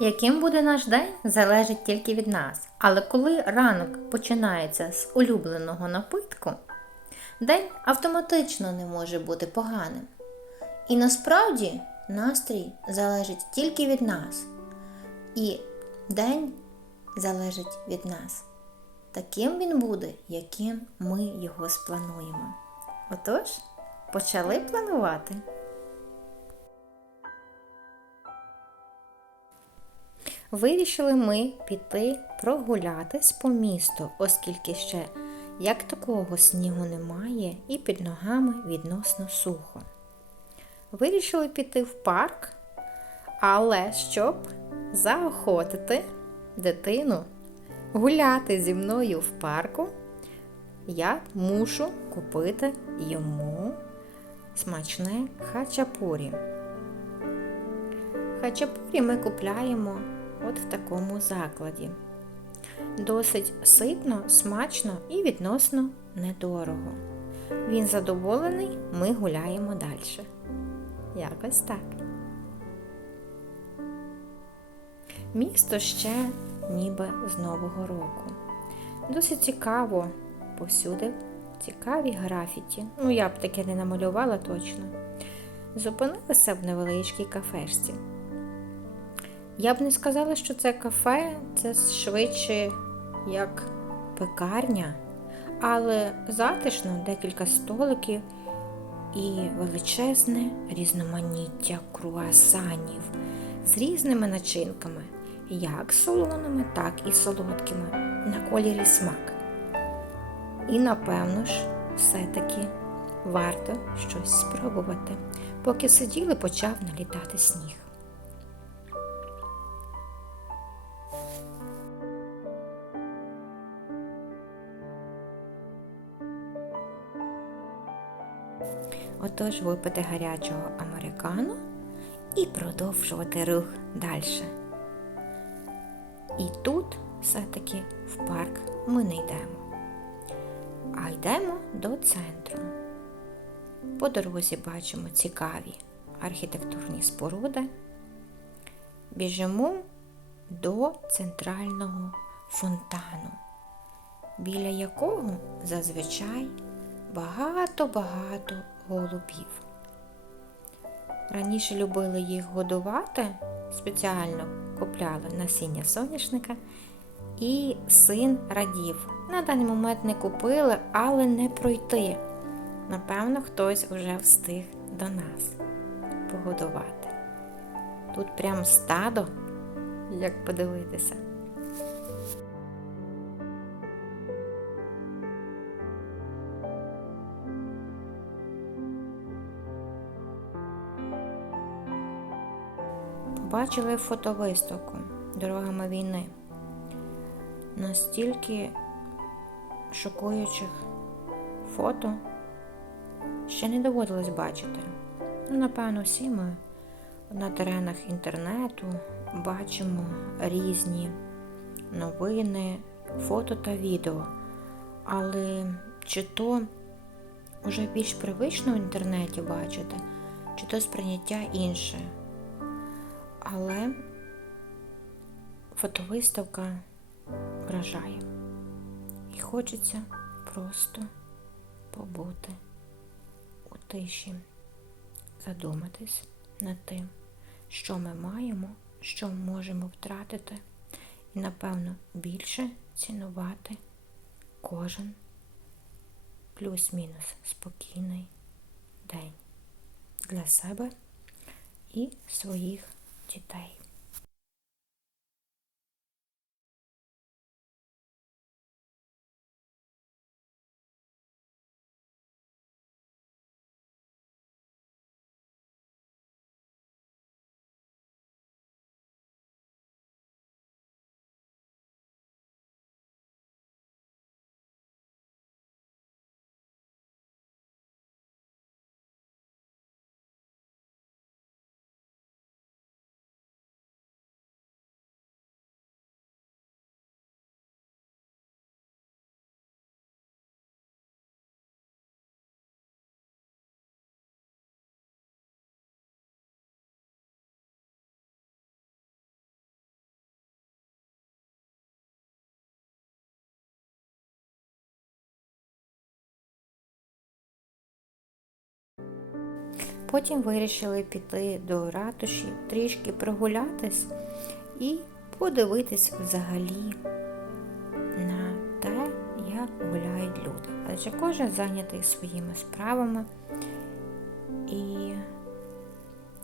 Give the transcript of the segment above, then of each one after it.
Яким буде наш день, залежить тільки від нас. Але коли ранок починається з улюбленого напитку, день автоматично не може бути поганим. І насправді настрій залежить тільки від нас. І день залежить від нас. Таким він буде, яким ми його сплануємо. Отож, почали планувати. Вирішили ми піти прогулятись по місту, оскільки ще як такого снігу немає і під ногами відносно сухо. Вирішили піти в парк, але щоб заохотити дитину гуляти зі мною в парку, я мушу купити йому смачне хачапурі. Хачапурі ми купляємо от в такому закладі. Досить ситно, смачно і відносно недорого. Він задоволений, ми гуляємо далі. Якось так. Місто ще ніби з Нового року. Досить цікаво, повсюди цікаві графіті. Ну, я б таке не намалювала точно. Зупинилися в невеличкій кафешці. Я б не сказала, що це кафе, це швидше як пекарня, але затишно декілька столиків і величезне різноманіття круасанів з різними начинками, як солоними, так і солодкими, на кольорі смак. І напевно ж, все-таки варто щось спробувати. Поки сиділи, почав налітати сніг. Отож випити гарячого американо і продовжувати рух далі. І тут все-таки в парк ми не йдемо, а йдемо до центру. По дорозі бачимо цікаві архітектурні споруди. Біжимо до центрального фонтану, біля якого зазвичай багато-багато голубів. Раніше любили їх годувати, спеціально купляли насіння соняшника, і син радів. На даний момент не купили, але не пройти. Напевно, хтось вже встиг до нас погодувати. Тут прям стадо, як подивитися. Побачили фотовиставку дорогами війни. Настільки шокуючих фото ще не доводилось бачити. Ну, напевно, всі ми на теренах інтернету бачимо різні новини, фото та відео. Але чи то вже більш привично в інтернеті бачити, чи то сприйняття інше. Але фотовиставка вражає. І хочеться просто побути у тиші, задуматись над тим, що ми маємо, що можемо втратити, і, напевно, більше цінувати кожен плюс-мінус спокійний день для себе і своїх дітей. Потім вирішили піти до ратуші, трішки прогулятись і подивитись взагалі на те, як гуляють люди. Адже кожен зайнятий своїми справами і,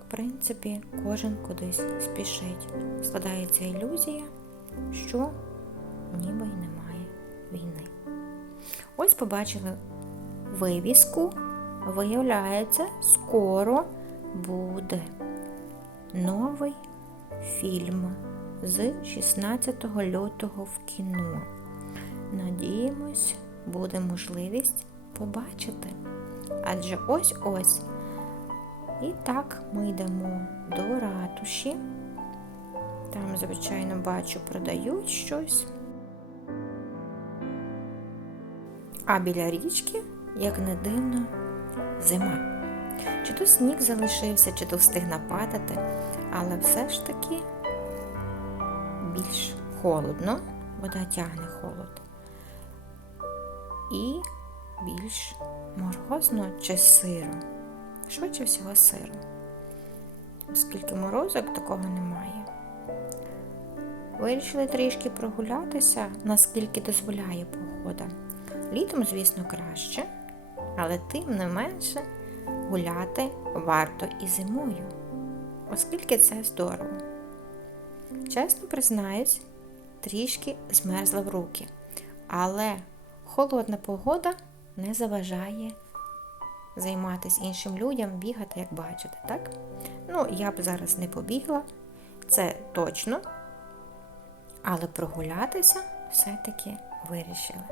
в принципі, кожен кудись спішить. Складається ілюзія, що ніби й немає війни. Ось побачили вивіску. Виявляється, скоро буде новий фільм з 16 лютого в кіно. Надіємось, буде можливість побачити. Адже ось-ось. І так ми йдемо до ратуші. Там, звичайно, бачу, продають щось. А біля річки, як не дивно, зима. Чи то сніг залишився, чи то встиг нападати, але все ж таки більш холодно, вода тягне холод. І більш морозно чи сиро. Швидше всього сиро. Оскільки морозок такого немає. Вирішили трішки прогулятися, наскільки дозволяє погода. Літом, звісно, краще, але тим не менше гуляти варто і зимою, оскільки це здорово. Чесно признаюсь, трішки змерзла в руки, але холодна погода не заважає займатися іншим людям, бігати, як бачите, так? Ну, я б зараз не побігла, це точно, але прогулятися все-таки вирішили.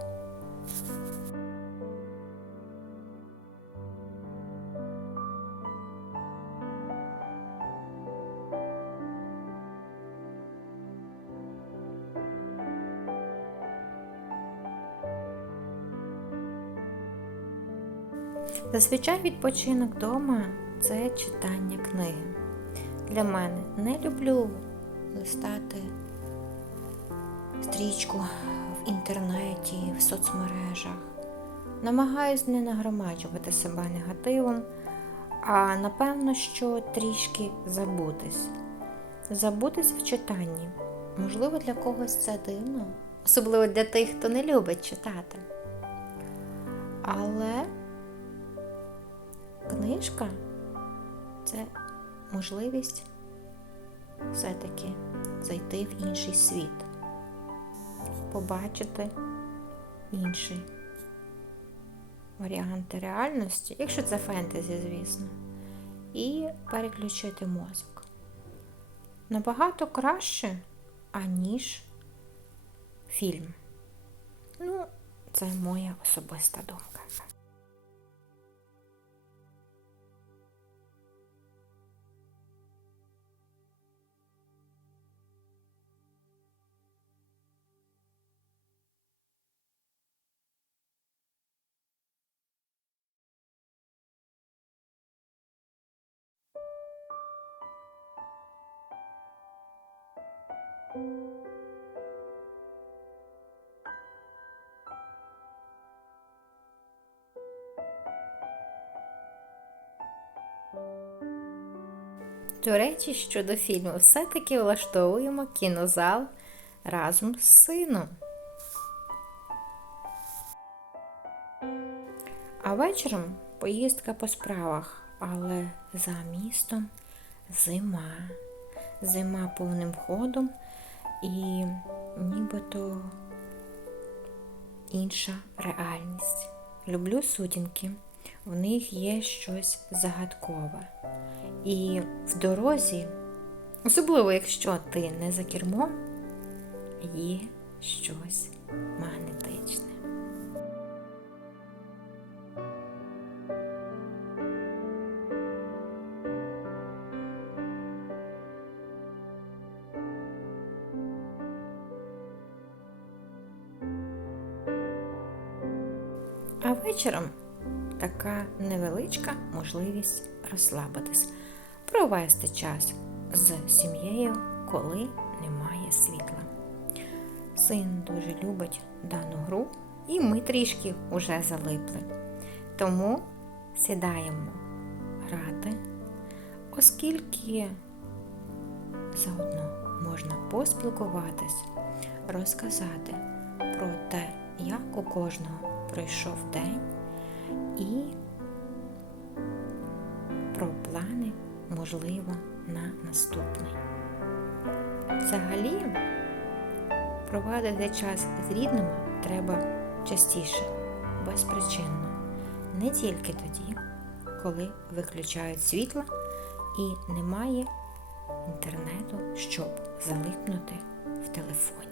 Зазвичай відпочинок вдома це читання книги. Для мене не люблю листати стрічку в інтернеті, в соцмережах. Намагаюсь не нагромаджувати себе негативом, а напевно, що трішки забутись. Забутись в читанні. Можливо, для когось це дивно, особливо для тих, хто не любить читати. Але книжка це можливість все-таки зайти в інший світ, побачити інші варіанти реальності, якщо це фентезі, звісно, і переключити мозок. Набагато краще, аніж фільм. Ну, це моя особиста думка. До речі, щодо фільму, все-таки влаштовуємо кінозал разом з сином. А вечором поїздка по справах, але за містом зима. Зима повним ходом і нібито інша реальність. Люблю сутінки, в них є щось загадкове. І в дорозі, особливо якщо ти не за кермом, є щось магнетичне. А вечором така невеличка можливість розслабитись, провести час з сім'єю, коли немає світла. Син дуже любить дану гру, і ми трішки вже залипли. Тому сідаємо грати, оскільки заодно можна поспілкуватись, розказати про те, як у кожного пройшов день і про плани, можливо, на наступний. Взагалі, провадити час з рідними треба частіше, безпричинно, не тільки тоді, коли виключають світло і немає інтернету, щоб залипнути в телефоні.